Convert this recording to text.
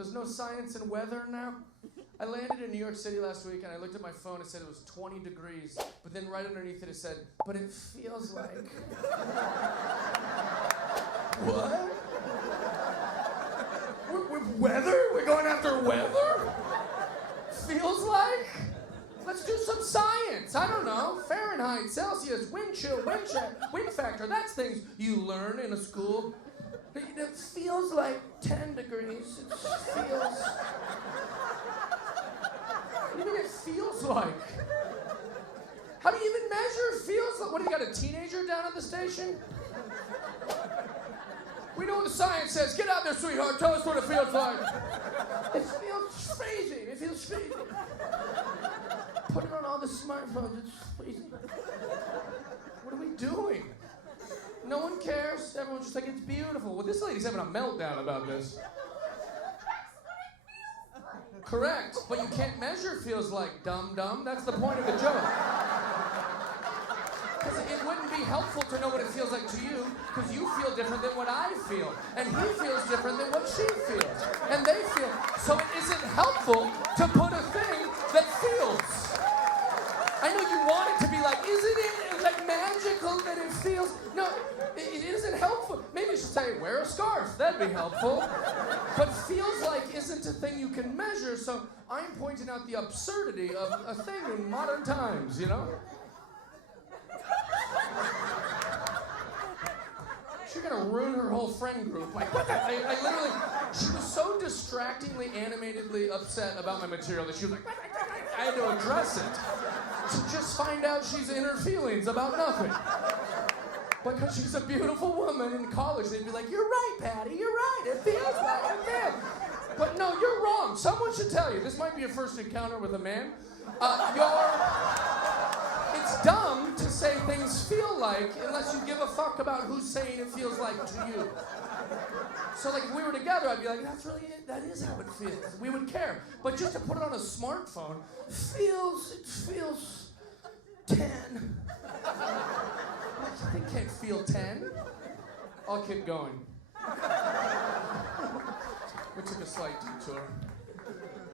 There's no science in weather now. I landed in New York City last week and I looked at my phone and it said it was 20 degrees, but then right underneath it said, but it feels like. What? We're weather? We're going after weather? Feels like? Let's do some science. I don't know. Fahrenheit, Celsius, wind chill, wind factor. That's things you learn in a school. It feels like 10 degrees. It feels. What do you mean it feels like? How do you even measure feels like? What, do you got a teenager down at the station? We know what the science says. Get out there, sweetheart. Tell us what it feels like. It feels crazy. It feels crazy. Put it on all the smartphones. It's crazy. What are we doing? No one cares. Everyone's just like, it's beautiful. Well, this lady's having a meltdown about this. Correct, but you can't measure feels like, dum-dum. That's the point of the joke. Because it wouldn't be helpful to know what it feels like to you, because you feel different than what I feel. And he feels different than what she feels. And they feel. So it isn't helpful to put a thing that feels. I know you want it to be like, isn't it like magical that it feels? No, it isn't helpful. Maybe you should say, wear a scarf. That'd be helpful. But feels like isn't a thing you can measure, so I'm pointing out the absurdity of a thing in modern times, you know? She's gonna ruin her whole friend group. Like, what the? I literally, she was so distractingly, animatedly upset about my material that she was like, I had to address it. To just find out she's in her feelings about nothing. Because she's a beautiful woman in college. They'd be like, you're right, Patty, you're right. It feels like it feels. But no, you're wrong. Someone should tell you. This might be your first encounter with a man. It's dumb to say things feel like unless you give a fuck about who's saying it feels like to you. So like if we were together, I'd be like, that's really it. That is how it feels. We would care. But just to put it on a smartphone, it feels 10. I can't feel 10. I'll keep going. We took a slight detour.